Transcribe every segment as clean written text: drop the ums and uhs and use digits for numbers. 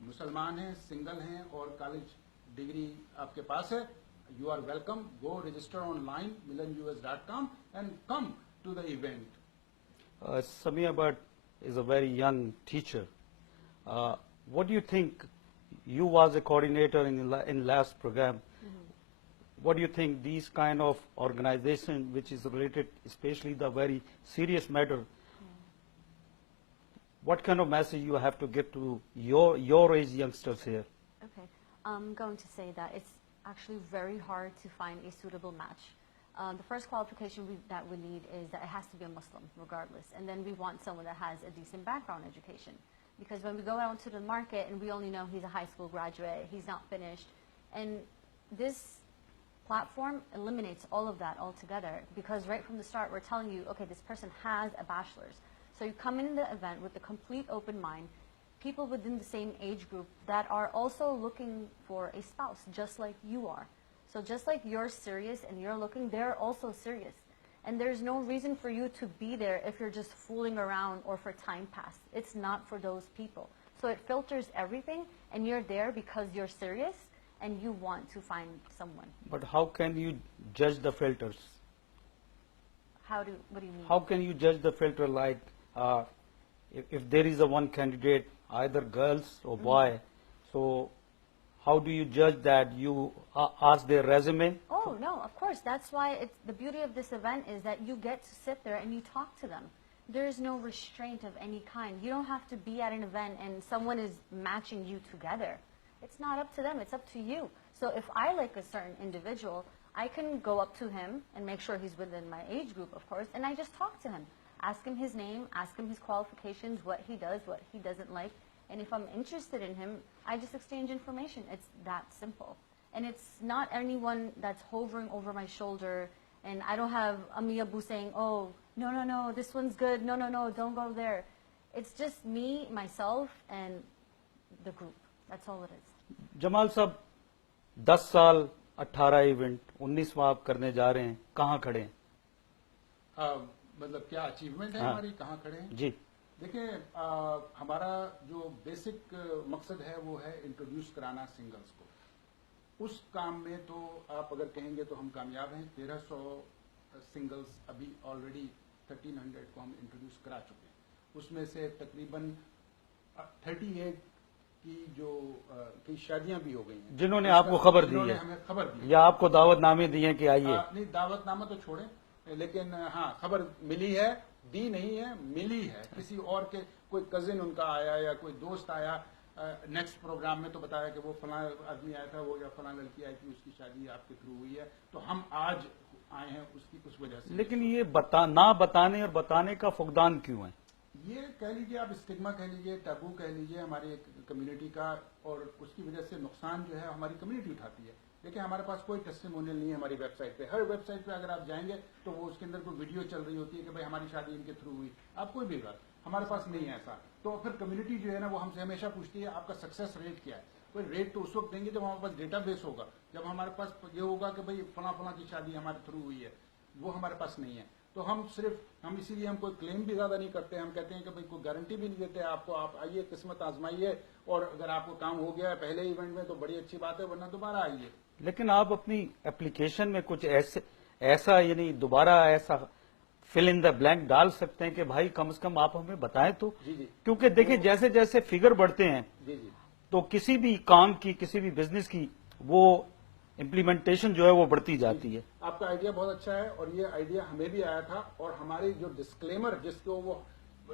مسلمان ہیں, سنگل ہیں اور کالج ڈگری آپ کے پاس ہے, you are welcome. Go register online milanus.com and come to the event. Samia Bhatt is a very young teacher. What do you think? You was a coordinator in last program. What do you think these kind of organization which is related, especially the very serious matter, what kind of message you have to give to your age youngsters here? Okay, I'm going to say that it's actually very hard to find a suitable match. The first qualification that we need is that it has to be a Muslim, regardless. And then we want someone that has a decent background education. Because when we go out to the market and we only know he's a high school graduate, he's not finished. And this platform eliminates all of that altogether. Because right from the start, we're telling you, okay, this person has a bachelor's. So you come in the event with a complete open mind, people within the same age group that are also looking for a spouse, just like you are. So just like you're serious and you're looking, they're also serious. And there's no reason for you to be there if you're just fooling around or for time pass. It's not for those people. So it filters everything, and you're there because you're serious and you want to find someone. But how can you judge the filters? What do you mean? How can you judge the filter, like if there is a one candidate, either girls or boy, so how do you judge that? You ask their resume? Oh, no, of course. That's why the beauty of this event is that you get to sit there and you talk to them. There is no restraint of any kind. You don't have to be at an event and someone is matching you together. It's not up to them. It's up to you. So if I like a certain individual, I can go up to him and make sure he's within my age group, of course, and I just talk to him. Ask him his name, ask him his qualifications, what he does, what he doesn't like. And if I'm interested in him, I just exchange information. It's that simple. And it's not anyone that's hovering over my shoulder, and I don't have Ami Abu saying, oh, no, this one's good, no, don't go there. It's just me, myself, and the group. That's all it is. جمال صاحب 10 سال 18 event 19واں آپ کرنے جا رہے ہیں, کہاں کھڑے ہیں؟ مطلب کیا اچیومنٹ ہے ہماری, کہاں کھڑے ہیں؟ جی دیکھیں, ہمارا جو بیسک مقصد ہے وہ ہے انٹروڈیوس کرانا سنگلز کو. اس کام میں تو آپ اگر کہیں گے تو ہم کامیاب ہیں. 1300 سنگلز ابھی آلریڈی 1300 کو ہم انٹروڈیوس کرا چکے ہیں. اس میں سے تقریباً 38 کی جو کی شادیاں بھی ہو گئی ہیں, جنہوں نے آپ کو خبر دی ہے, ہمیں خبر دی یا آپ کو دعوت نامے دیے کہ آئیے. نہیں, دعوت نامہ تو چھوڑیں, لیکن ہاں خبر ملی ہے, دی نہیں ہے, ملی ہے. کسی اور کے کوئی کزن ان کا آیا یا کوئی دوست آیا نیکسٹ پروگرام میں تو بتایا کہ وہ فلاں آدمی آیا تھا, وہ یا فلاں لڑکی آئی تھی, اس کی شادی آپ کے تھرو ہوئی ہے, تو ہم آج آئے ہیں اس وجہ سے. لیکن یہ نہ بتانے اور بتانے کا فقدان کیوں ہے؟ یہ کہہ لیجیے, آپ اسٹگما کہہ لیجیے, ٹیبو کہہ لیجیے ہماری کمیونٹی کا, اور اس کی وجہ سے نقصان جو ہے ہماری کمیونٹی اٹھاتی ہے. دیکھیں ہمارے پاس کوئی ٹیسٹیمونیل نہیں ہے ہماری ویب سائٹ پہ. ہر ویب سائٹ پہ اگر آپ جائیں گے تو وہ اس کے اندر کوئی ویڈیو چل رہی ہوتی ہے کہ بھائی ہماری شادی ان کے تھرو ہوئی. آپ کوئی بھی بات, ہمارے پاس نہیں ہے ایسا. تو پھر کمیونٹی جو ہے نا وہ ہم سے ہمیشہ پوچھتی ہے آپ کا سکسیس ریٹ کیا ہے. کوئی ریٹ تو اس وقت دیں گے جب ہمارے پاس ڈیٹا بیس ہوگا, جب ہمارے پاس یہ ہوگا کہ بھائی فلاں کی شادی ہمارے تھرو ہوئی ہے. وہ ہمارے پاس نہیں ہے. تو ہم اسی لیے ہم کوئی کلیم بھی زیادہ نہیں کرتے. ہم کہتے ہیں کہ بھائی کوئی گارنٹی بھی نہیں دیتے آپ کو, آپ آئیے, قسمت آزمائیے, اور اگر آپ کو کام ہو گیا ہے پہلے ایونٹ میں تو بڑی اچھی بات ہے, ورنہ دوبارہ آئیے. لیکن آپ اپنی اپلیکیشن میں کچھ ایسا یعنی دوبارہ ایسا فل ان دا بلینک ڈال سکتے ہیں کہ بھائی کم از کم آپ ہمیں بتائیں تو. جی کیونکہ دیکھیں جیسے جیسے فگر بڑھتے ہیں جی تو کسی بھی کام کی, کسی بھی بزنس کی وہ امپلیمنٹیشن جو ہے وہ بڑھتی جاتی ہے. آپ کا آئیڈیا بہت اچھا ہے, اور یہ آئیڈیا ہمیں بھی آیا تھا, اور ہماری جو ڈسکلیمر جس کو وہ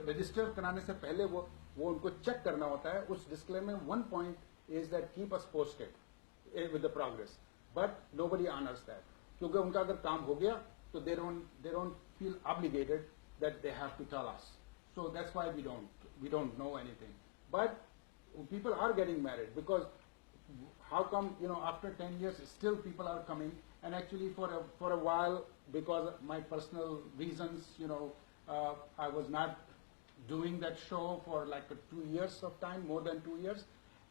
رجسٹر کرانے سے پہلے وہ ان کو چیک کرنا ہوتا ہے, اس disclaimer 1 point is that keep us posted with the progress, but nobody honors that. کیونکہ ان کا اگر کام ہو گیا تو they don't feel obligated that they have to tell us. So that's why we don't know anything. But people are getting married, because how come, after 10 years still people are coming, and actually for a while, because of my personal reasons, I was not doing that show for like 2 years of time, more than 2 years,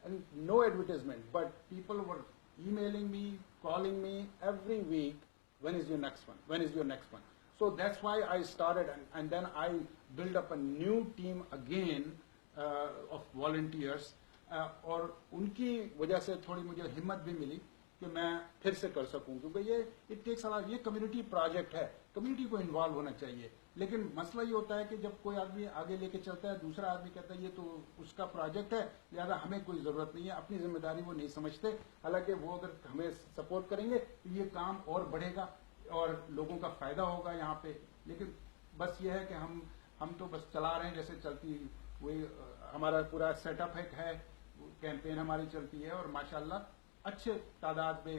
and no advertisement, but people were emailing me, calling me every week, when is your next one? So that's why I started, and then I built up a new team again of volunteers. اور ان کی وجہ سے تھوڑی مجھے ہمت بھی ملی کہ میں پھر سے کر سکوں, کیونکہ یہ کمیونٹی پروجیکٹ ہے, کمیونٹی کو انوالو ہونا چاہیے. لیکن مسئلہ یہ ہوتا ہے کہ جب کوئی آدمی آگے لے کے چلتا ہے, دوسرا آدمی کہتا ہے یہ تو اس کا پروجیکٹ ہے, لہٰذا ہمیں کوئی ضرورت نہیں ہے, اپنی ذمہ داری وہ نہیں سمجھتے. حالانکہ وہ اگر ہمیں سپورٹ کریں گے تو یہ کام اور بڑھے گا اور لوگوں کا فائدہ ہوگا یہاں پہ. لیکن بس یہ ہے کہ ہم تو بس چلا رہے ہیں جیسے چلتی, وہی ہمارا پورا سیٹ اپ ہے, کیمپین ہماری چلتی ہے, اور ماشاءاللہ اچھے تعداد میں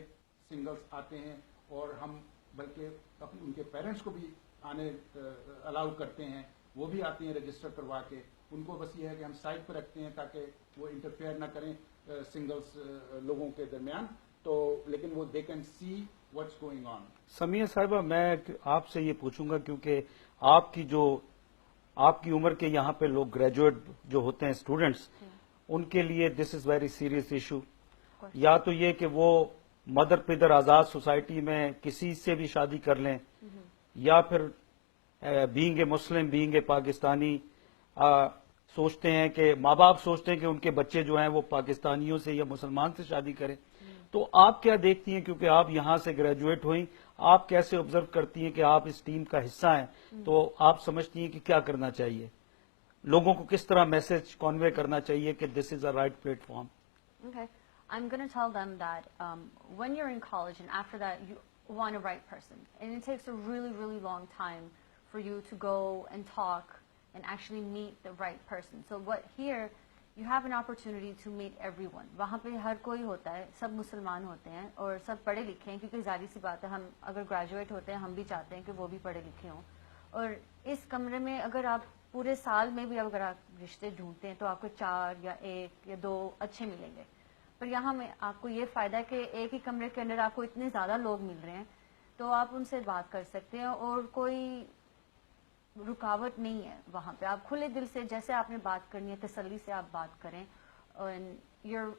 سنگلز آتے ہیں, اور ہم بلکہ ان کے پیرنٹس کو بھی آنے الاؤ کرتے ہیں, وہ بھی آتے ہیں رجسٹر کروا کے. ان کو بس یہ ہے کہ ہم سائٹ پہ رکھتے ہیں تاکہ وہ انٹرفیئر نہ کریں سنگلز لوگوں کے درمیان, تو لیکن وہ they can see what's going on. Sumaiya صاحبہ, میں آپ سے یہ پوچھوں گا کیونکہ آپ کی عمر کے یہاں پہ لوگ گریجویٹ جو ہوتے ہیں اسٹوڈنٹس, ان کے لیے دس از ویری سیریس ایشو. یا تو یہ کہ وہ مدر پدر آزاد سوسائٹی میں کسی سے بھی شادی کر لیں, یا پھر being a Muslim, being a Pakistani, سوچتے ہیں کہ ماں باپ سوچتے ہیں کہ ان کے بچے جو ہیں وہ پاکستانیوں سے یا مسلمان سے شادی کریں. تو آپ کیا دیکھتی ہیں, کیونکہ آپ یہاں سے گریجویٹ ہوئیں, آپ کیسے آبزرو کرتی ہیں کہ آپ اس ٹیم کا حصہ ہیں, تو آپ سمجھتی ہیں کہ کیا کرنا چاہیے, لوگوں کو کس طرح میسج کنوے کرنا چاہیے کہ this is a right platform فارم؟ Okay. I'm going to tell them that when you're in college and after that you want a right person. And it takes a really, really long time for you to go and talk and actually meet the right person. So what here, you have an opportunity to meet everyone. وہاں پہ ہر کوئی ہوتا ہے, سب مسلمان ہوتے ہیں اور سب پڑھے لکھے ہیں, کیونکہ ظاہر سی بات ہے ہم اگر گریجویٹ ہوتے ہیں ہم بھی چاہتے ہیں کہ وہ بھی پڑھے لکھے ہوں. اور اس کمرے میں اگر آپ پورے سال میں بھی اگر آپ رشتے ڈھونڈتے ہیں تو آپ کو 4 یا 1 یا 2 اچھے ملیں گے. پر یہاں میں آپ کو یہ فائدہ ہے کہ ایک ہی کمرے کے اندر آپ کو اتنے زیادہ لوگ مل رہے ہیں, تو آپ ان سے بات کر سکتے ہیں اور کوئی رکاوٹ نہیں ہے وہاں پہ. آپ کھلے دل سے جیسے آپ نے بات کرنی ہے تسلی سے آپ بات کریں, and you're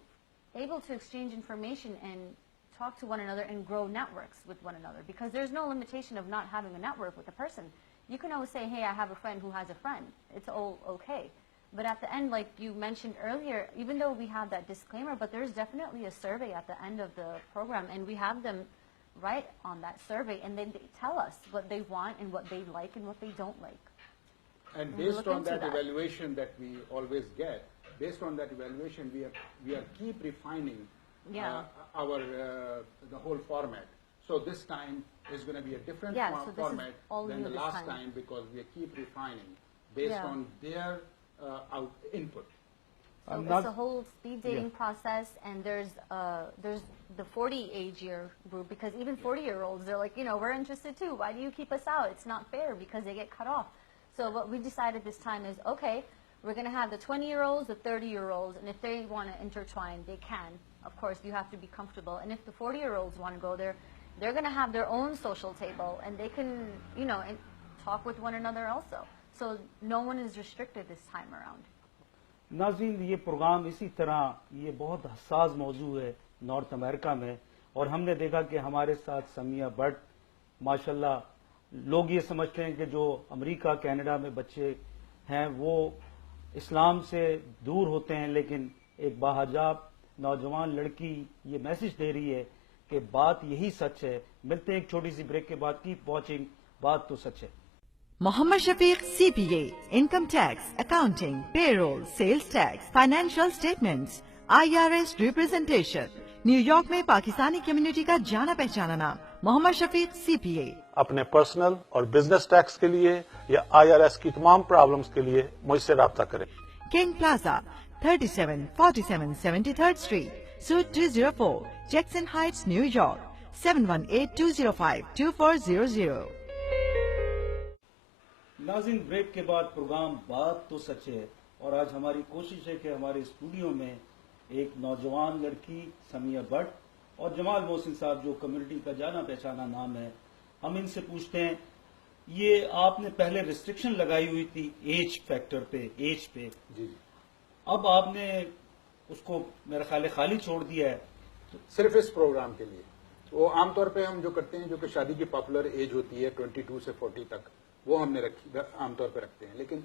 able to exchange information and talk to one another and grow networks with one another, because there's no limitation of not having a network with a person. You can always say, hey, I have a friend who has a friend. It's all okay. But at the end, like you mentioned earlier, even though we have that disclaimer, but there's definitely a survey at the end of the program, and we have them write on that survey, and then they tell us what they want and what they like and what they don't like. And based on that evaluation that we always get, based on that evaluation, we are keep refining our the whole format. So this time is going to be a different format than the last time, because we keep refining based on their input. So it's a whole speed dating process, and there's the 40 age year group, because even 40-year-olds, they're like, we're interested too. Why do you keep us out? It's not fair, because they get cut off. So what we decided this time is, okay, we're going to have the 20-year-olds, the 30-year-olds, and if they want to intertwine, they can. Of course, you have to be comfortable. And if the 40-year-olds want to go there, they're going to have their own social table, and they can, and talk with one another also. So no one is restricted this time around. ناظرین, یہ programme اسی طرح, یہ بہت حساس موضوع ہے north امریکہ میں, اور ہم نے دیکھا کہ ہمارے ساتھ سمیہ بٹ, ماشاءاللہ لوگ یہ سمجھتے ہیں کہ جو امریکہ کینیڈا میں بچے ہیں وہ اسلام سے دور ہوتے ہیں, لیکن ایک باحجاب نوجوان لڑکی یہ میسج دے رہی ہے کہ بات یہی سچ ہے. ملتے ہیں ایک چھوٹی سی بریک کے بعد. کیپ واچنگ بات تو سچ ہے. Mohammad Shafiq CPA, Income Tax, Accounting, Payroll, Sales Tax, Financial Statements, IRS Representation. New York میں پاکستانی کمیونٹی کا جانا پہچانا نام محمد شفیق CPA. اپنے پرسنل اور بزنس ٹیکس کے لیے یا IRS کی تمام پرابلمز کے لیے مجھ سے رابطہ کریں. King plaza 3747 73rd Street, Suite 204, Jackson Heights, New York, 718-205-2400. ناظرین, بریک کے بعد پروگرام بات تو سچ ہے, اور آج ہماری کوشش ہے کہ ہمارے اسٹوڈیو میں ایک نوجوان لڑکی سمیہ بٹ اور جمال محسن صاحب جو کمیونٹی کا جانا پہچانا نام ہے, ہم ان سے پوچھتے ہیں, یہ آپ نے پہلے ریسٹرکشن لگائی ہوئی تھی ایج فیکٹر پہ, ایج پہ, جی اب آپ نے اس کو میرا خیال ہے خالی چھوڑ دیا ہے. صرف اس پروگرام کے لیے. وہ عام طور پہ ہم جو کرتے ہیں, جو کہ شادی کی پاپولر ایج ہوتی ہے 22 سے 40 تک, وہ ہم نے رکھی, عام طور پہ رکھتے ہیں. لیکن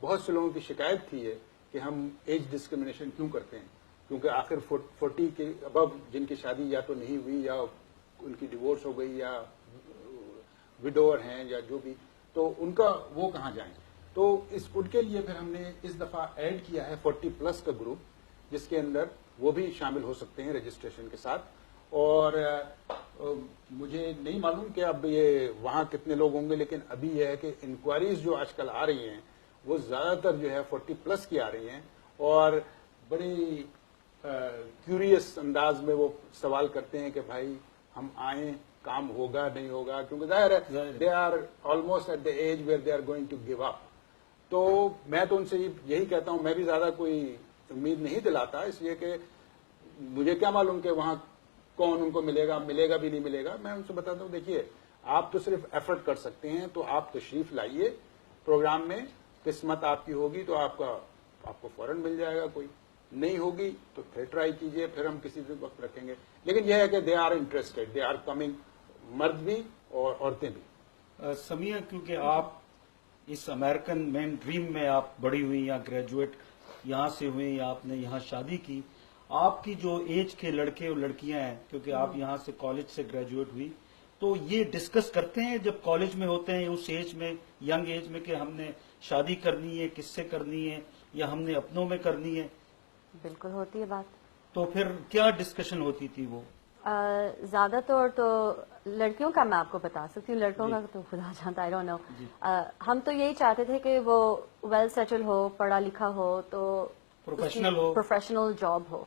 بہت سے لوگوں کی شکایت تھی ہے کہ ہم ایج ڈسکریمنیشن کیوں کرتے ہیں. کیونکہ آخر 40 کے ابو جن کی شادی یا تو نہیں ہوئی یا ان کی ڈیورس ہو گئی یا وڈور ہیں یا جو بھی، تو ان کا وہ کہاں جائیں. تو ان کے لیے پھر ہم نے اس دفعہ ایڈ کیا ہے 40+ کا گروپ، جس کے اندر وہ بھی شامل ہو سکتے ہیں رجسٹریشن کے ساتھ. اور مجھے نہیں معلوم کہ اب یہ وہاں کتنے لوگ ہوں گے، لیکن ابھی یہ ہے کہ انکوائریز جو آج کل آ رہی ہیں وہ زیادہ تر جو ہے 40+ کی آ رہی ہیں، اور بڑی کیوریس انداز میں وہ سوال کرتے ہیں کہ بھائی ہم آئیں، کام ہوگا نہیں ہوگا، کیونکہ ظاہر ہے they are almost at the age where they are going to give up. تو میں تو ان سے یہی کہتا ہوں، میں بھی زیادہ کوئی امید نہیں دلاتا، اس لیے کہ مجھے کیا معلوم کہ وہاں کون ان کو ملے گا بھی نہیں ملے گا. میں ان سے بتاتا ہوں دیکھیے آپ تو صرف ایفرٹ کر سکتے ہیں، تو آپ تشریف لائیے پروگرام میں، قسمت آپ کی ہوگی تو آپ کو فوراً مل جائے گا، کوئی نہیں ہوگی تو پھر ٹرائی کیجئے، پھر ہم کسی دن وقت رکھیں گے. لیکن یہ ہے کہ they are interested, they are coming, مرد بھی اور عورتیں بھی. سمیہ، کیونکہ آپ اس امریکن مین ڈریم میں آپ بڑی ہوئی، یا گریجویٹ یہاں سے ہوئی، یا آپ نے یہاں شادی کی، آپ کی جو ایج کے لڑکے اور لڑکیاں ہیں، کیونکہ آپ یہاں سے کالج سے گریجویٹ ہوئی، تو یہ ڈسکس کرتے ہیں جب کالج میں ہوتے ہیں اس ایج میں، ینگ ایج میں، کہ ہم نے شادی کرنی ہے، کس سے کرنی ہے، یا ہم نے اپنوں میں کرنی ہے؟ بالکل ہوتی ہے بات. تو پھر کیا ڈسکشن ہوتی تھی وہ؟ زیادہ طور تو لڑکیوں کا میں آپ کو بتا سکتی ہوں، لڑکوں کا تو خدا جانتا، آئی ڈونٹ نو. ہم تو یہی چاہتے تھے کہ وہ ویل سیٹل ہو، پڑھا لکھا ہو، تو پروفیشنل جاب ہو.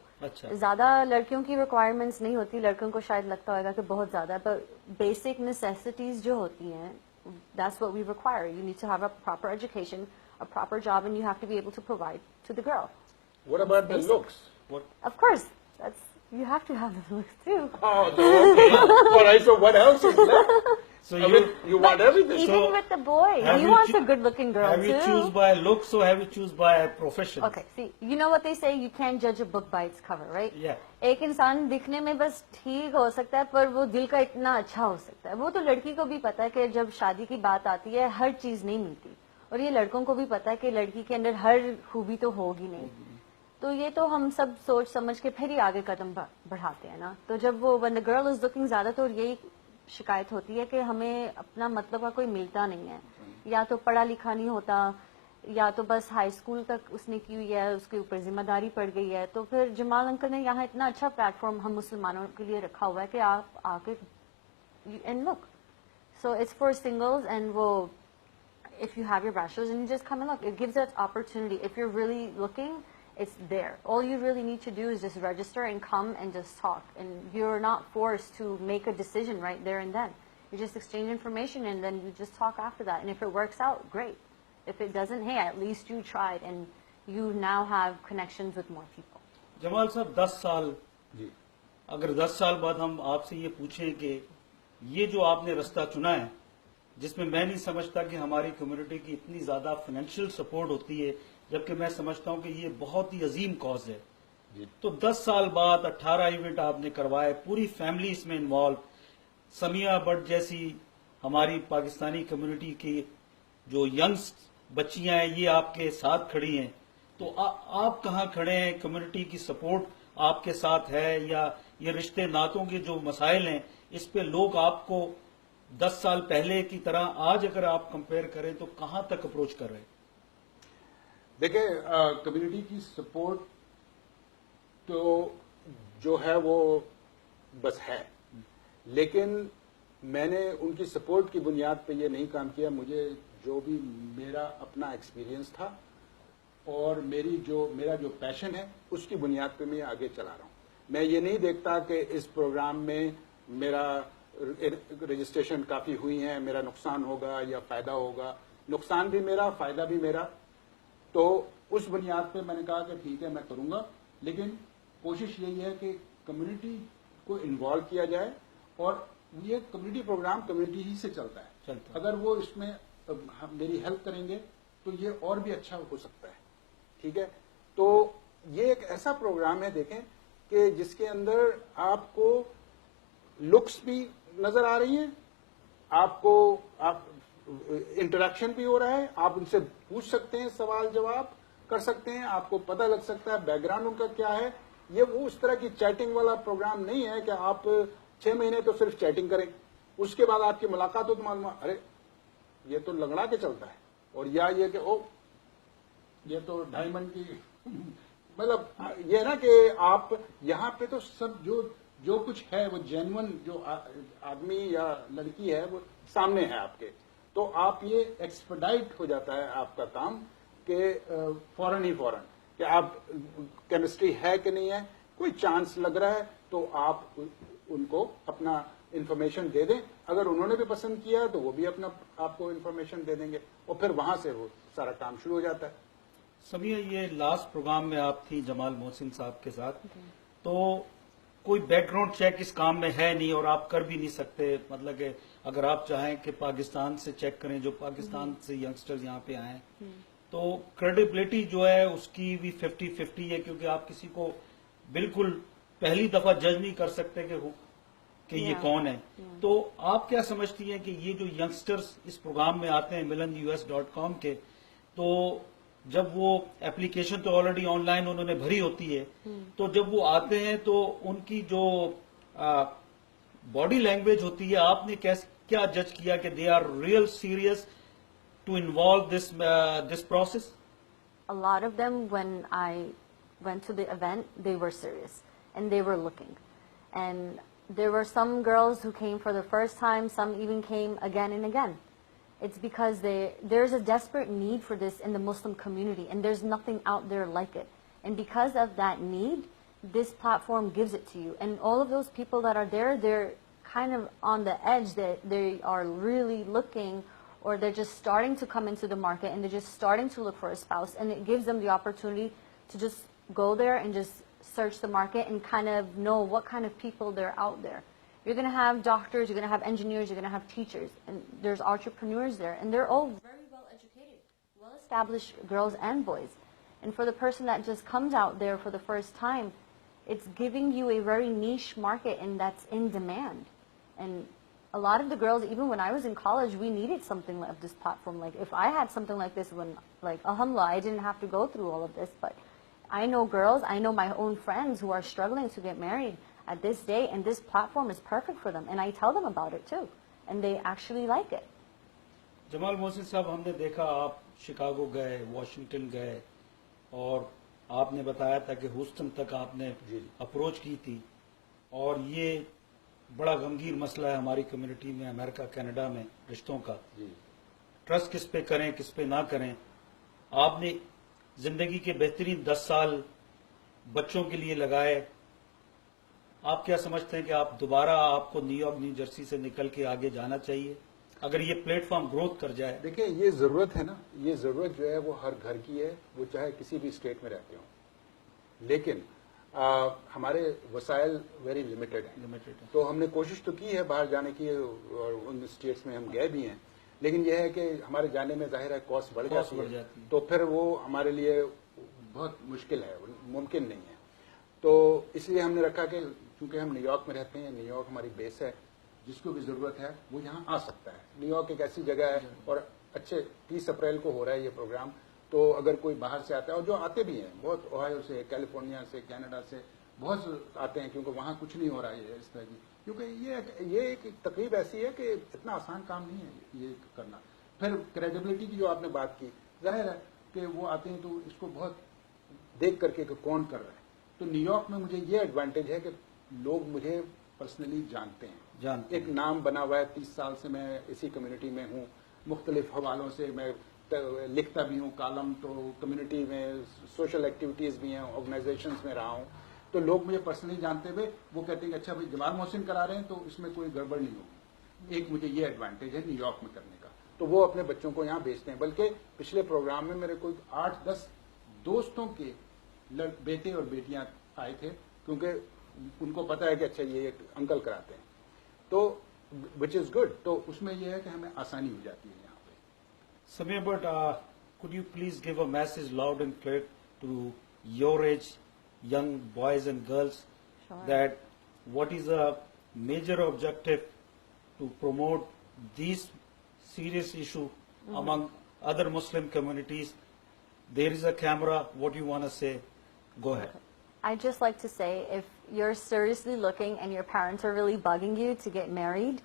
زیادہ لڑکیوں کی ریکوائرمنٹس نہیں ہوتی، لڑکیوں کو شاید لگتا ہوگا کہ بہت زیادہ، پر بیسک نیسیسٹیز جو ہوتی ہیں that's what we require. You need to have a proper education, a proper job, and you have to be able to provide to the girl. What about the looks? Of course, you have to have the looks too. Oh, okay. All right, so what else is left? So you want everything. Even with the boy, he wants a good-looking girl have too. you choose by looks or have you choose by profession? Okay, see, you know what they say, you can't judge a book by its cover, right? Yeah. ایک انسان دکھنے میں بس ٹھیک ہو سکتا ہے، پر وہ دل کا اتنا اچھا ہو سکتا ہے. وہ تو لڑکی کو بھی پتا ہے کہ جب شادی کی بات آتی ہے ہر چیز نہیں ملتی، اور یہ لڑکوں کو بھی پتا ہے کہ لڑکی کے اندر ہر خوبی تو ہوگی نہیں. تو یہ تو ہم سب سوچ سمجھ کے پھر ہی آگے قدم بڑھاتے ہیں نا. تو جب وہ when the girl is looking، زیادہ تو یہی شکایت ہوتی ہے کہ ہمیں اپنا مطلب کا کوئی ملتا نہیں ہے، یا تو پڑھا لکھا نہیں ہوتا، یا تو بس ہائی اسکول تک اس نے کی ہوئی ہے، اس کے اوپر ذمہ داری پڑ گئی ہے. تو پھر جمال انکل نے یہاں اتنا اچھا پلیٹ فارم ہم مسلمانوں کے لیے رکھا ہوا ہے کہ آپ آ کے and look. So it's for singles, and وہ if you have your bachelor's and you just come and look, it gives that opportunity. If you're really looking, it's there. All you really need to do is just register and come and just talk. And you're not forced to make a decision right there and then. You just exchange information and then you just talk after that. And if it works out, great. If it doesn't, hey, at least you tried and you now have connections with more people. جمال صاحب، 10 سال، اگر 10 سال بعد ہم آپ سے یہ پوچھیں کہ یہ جو آپ نے رستہ چنا ہے، جس میں میں نہیں سمجھتا کہ ہماری کمیونٹی کی اتنی زیادہ فائنینشیل سپورٹ ہوتی ہے، جبکہ میں سمجھتا ہوں کہ یہ بہت ہی عظیم کاز ہے، تو 10 سال بعد 18 ایونٹ آپ نے کروائے، پوری فیملی اس میں انوالو، سمیہ بٹ جیسی ہماری پاکستانی کمیونٹی کی جو ینگس بچیاں ہیں یہ آپ کے ساتھ کھڑی ہیں، تو آپ کہاں کھڑے ہیں؟ کمیونٹی کی سپورٹ آپ کے ساتھ ہے، یا یہ رشتے ناتوں کے جو مسائل ہیں اس پہ لوگ آپ کو 10 سال پہلے کی طرح آج اگر آپ کمپیئر کریں تو کہاں تک اپروچ کر رہے ہیں؟ دیکھیں، کمیونٹی کی سپورٹ تو جو ہے وہ بس ہے، لیکن میں نے ان کی سپورٹ کی بنیاد پہ یہ نہیں کام کیا. مجھے جو بھی میرا اپنا ایکسپیرینس تھا اور میرا جو پیشن ہے اس کی بنیاد پہ میں آگے چلا رہا ہوں. میں یہ نہیں دیکھتا کہ اس پروگرام میں میرا رجسٹریشن کافی ہوئی ہیں، میرا نقصان ہوگا یا فائدہ ہوگا. نقصان بھی میرا، فائدہ بھی میرا. تو اس بنیاد پہ میں نے کہا کہ ٹھیک ہے میں کروں گا، لیکن کوشش یہی ہے کہ کمیونٹی کو انوالو کیا جائے، اور یہ کمیونٹی پروگرام کمیونٹی ہی سے چلتا ہے. اگر وہ اس میں میری ہیلپ کریں گے تو یہ اور بھی اچھا ہو سکتا ہے. ٹھیک ہے، تو یہ ایک ایسا پروگرام ہے دیکھیں کہ جس کے اندر آپ کو لکس بھی نظر آ رہی ہیں، آپ انٹریکشن بھی ہو رہا ہے، آپ ان سے پوچھ سکتے ہیں، سوال جواب کر سکتے ہیں، آپ کو پتہ لگ سکتا ہے بیک گراؤنڈ ان کا کیا ہے. یہ وہ اس طرح کی چیٹنگ والا پروگرام نہیں ہے کہ آپ 6 مہینے تو صرف چیٹنگ کریں, اس کے بعد آپ کی ملاقات ہو تو معلوم ارے یہ تو لنگڑا کے چلتا ہے, اور یا یہ کہ او یہ تو ڈائمنڈ کی مطلب یہ ہے نا کہ آپ یہاں پہ تو سب جو کچھ ہے وہ جینون جو آدمی یا لڑکی ہے وہ سامنے ہے آپ کے, تو آپ یہ ایکسپیڈائٹ ہو جاتا ہے آپ کا کام کہ فوراً کہ آپ کیمسٹری ہے کہ نہیں ہے, کوئی چانس لگ رہا ہے تو آپ ان کو اپنا انفارمیشن دے دیں, اگر انہوں نے بھی پسند کیا تو وہ بھی اپنا آپ کو انفارمیشن دے دیں گے, اور پھر وہاں سے وہ سارا کام شروع ہو جاتا ہے. سمیہ, یہ لاسٹ پروگرام میں آپ تھی جمال محسن صاحب کے ساتھ, تو کوئی بیک گراؤنڈ چیک اس کام میں ہے نہیں اور آپ کر بھی نہیں سکتے, مطلب کہ اگر آپ چاہیں کہ پاکستان سے چیک کریں, جو پاکستان سے ینگسٹرز یہاں پہ آئیں, تو کریڈیبلٹی جو ہے اس کی بھی 50-50 ہے, کیونکہ آپ کسی کو بالکل پہلی دفعہ جج نہیں کر سکتے کہ یہ کون ہے. تو آپ کیا سمجھتی ہیں کہ یہ جو ینگسٹرز اس پروگرام میں آتے ہیں milanus.com کے, تو جب وہ اپلیکیشن تو آلریڈی آن لائن انہوں نے بھری ہوتی ہے, تو جب وہ آتے ہیں تو ان کی جو باڈی لینگویج ہوتی ہے, آپ نے کیا جج کیا کہ they are real serious to involve this process? A lot of them, when I went to the event, they were serious and they were looking. And there were some girls who came for the first time, some even came again and again. It's because there's a desperate need for this in the Muslim community, and there's nothing out there like it. And because of that need, this platform gives it to you. And all of those people that are there, they're kind of on the edge that they are really looking, or they're just starting to come into the market and they're just starting to look for a spouse, and it gives them the opportunity to just go there and just search the market and kind of know what kind of people they're out there. You're going to have doctors, you're going to have engineers, you're going to have teachers, and there's entrepreneurs there, and they're all very well educated, well-established girls and boys. And for the person that just comes out there for the first time, it's giving you a very niche market, and that's in demand. And a lot of the girls, even when I was in college, we needed something like this platform. Like if I had something like this when, like, alhamdulillah, I didn't have to go through all of this, but I know girls, I know my own friends who are struggling to get married at this day, and this platform is perfect for them, and I tell them about it too, and they actually like it. جمال محسن صاحب, ہم نے دیکھا آپ Chicago گئے, Washington گئے, اور آپ نے بتایا تھا کہ ہیوسٹن تک آپ نے اپروچ کی تھی, اور یہ بڑا غمگین مسئلہ ہے ہماری کمیونٹی میں, امریکہ کینیڈا میں, رشتوں کا. ٹرسٹ کس پہ کریں کس پہ نہ کریں. آپ نے زندگی کے بہترین 10 سال بچوں کے لیے لگائے. آپ کیا سمجھتے ہیں کہ آپ دوبارہ آپ کو نیو یارک نیو جرسی سے نکل کے آگے جانا چاہیے اگر یہ پلیٹ فارم گروتھ کر جائے؟ دیکھیں, یہ ضرورت ہے نا, یہ ضرورت جو ہے وہ ہر گھر کی ہے, وہ چاہے کسی بھی اسٹیٹ میں رہتے ہوں, لیکن ہمارے وسائل ویری لمیٹڈ ہیں. تو ہم نے کوشش تو کی ہے باہر جانے کی, اور ان اسٹیٹس میں ہم گئے بھی ہیں, لیکن یہ ہے کہ ہمارے جانے میں ظاہر ہے کاسٹ بڑھ جاتی ہے, تو پھر وہ ہمارے لیے بہت مشکل ہے, ممکن نہیں ہے. تو اس لیے ہم نے رکھا کہ چونکہ ہم نیو یارک میں رہتے ہیں, نیو یارک ہماری بیس ہے, جس کو بھی ضرورت ہے وہ یہاں آ سکتا ہے. نیو یارک ایک ایسی جگہ ہے, اور اچھے 30 اپریل کو ہو رہا ہے یہ پروگرام, تو اگر کوئی باہر سے آتا ہے, اور جو آتے بھی ہیں بہت, اوہایو سے, کیلیفورنیا سے, کینیڈا سے بہت آتے ہیں, کیونکہ وہاں کچھ نہیں ہو رہا ہے اس طرح کی, کیونکہ یہ ایک تقریب ایسی ہے کہ اتنا آسان کام نہیں ہے یہ کرنا. پھر کریڈیبلٹی کی جو آپ نے بات کی, ظاہر ہے کہ وہ آتے ہیں تو اس کو بہت دیکھ کر کے کہ کون کر رہا ہے. تو نیو یارک میں مجھے یہ ایڈوانٹیج ہے کہ لوگ مجھے پرسنلی جانتے ہیں, ایک نام بنا ہوا ہے. 30 سال سے میں اسی کمیونٹی میں ہوں, مختلف حوالوں سے میں لکھتا بھی ہوں کالم, تو کمیونٹی میں سوشل ایکٹیویٹیز بھی ہیں, آرگنائزیشنز میں رہا ہوں, تو لوگ مجھے پرسنلی جانتے ہوئے وہ کہتے ہیں کہ اچھا بھائی جمال محسن کرا رہے ہیں تو اس میں کوئی گڑبڑ نہیں ہوگی. ایک مجھے یہ ایڈوانٹیج ہے نیو یارک میں کرنے کا, تو وہ اپنے بچوں کو یہاں بھیجتے ہیں. بلکہ پچھلے پروگرام میں میرے کوئی 8-10 دوستوں کے بیٹے اور بیٹیاں آئے تھے, کیونکہ ان کو پتا ہے کہ اچھا یہ ایک انکل کراتے ہیں, تو وچ از گڈ. تو اس میں یہ ہے کہ ہمیں آسانی ہو جاتی ہے یہاں پہ. Sumaiya but, could you please give a message loud and clear to your age young boys and girls, that what is a major objective to promote these serious issue among other Muslim communities? There is a camera, what you want to say, go ahead. I'd just like to say, if you're seriously looking and your parents are really bugging you to get married,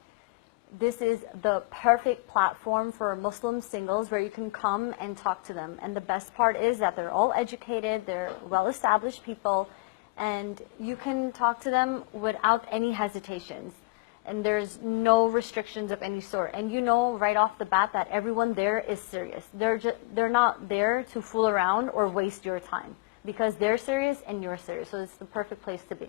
this is the perfect platform for Muslim singles where you can come and talk to them. And the best part is that they're all educated, they're well-established people, and you can talk to them without any hesitations. And there's no restrictions of any sort. And you know right off the bat that everyone there is serious. They're not there to fool around or waste your time, because they're serious and you're serious. So it's the perfect place to be.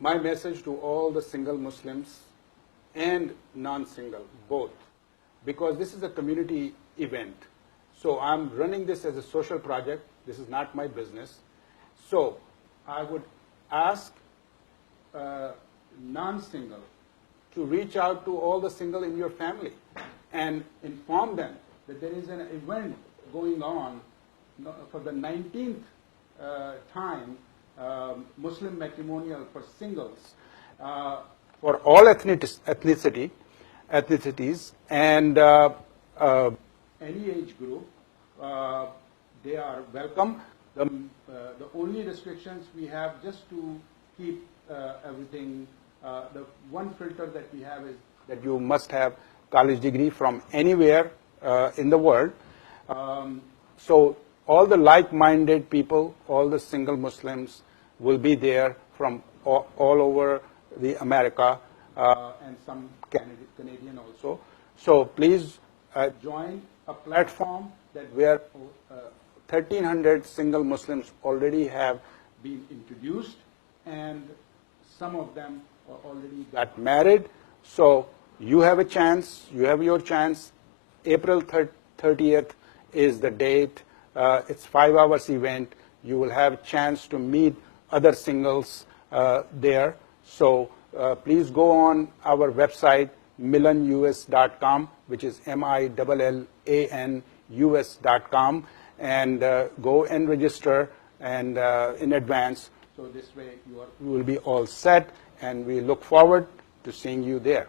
My message to all the single Muslims and non-single, both, because this is a community event. So I'm running this as a social project. This is not my business. So I would ask non-single to reach out to all the single in your family and inform them that there is an event going on for the 19th time, Muslim matrimonial for singles, for all ethnicities, and any age group. They are welcome. The only restrictions we have, just to keep everything, the one filter that we have is that you must have college degree from anywhere in the world. So all the like-minded people, all the single Muslims will be there from all over the America and some Canadian also. So please join a platform that where 1,300 single Muslims already have been introduced, and some of them already got married. So you have a chance, you have your chance. April 30th is the date. It's 5 hours event. You will have a chance to meet other singles there. So please go on our website, millanus.com, which is MILLANUS.com, and go and register and in advance. So this way you will be all set, and we look forward to seeing you there.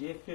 JFK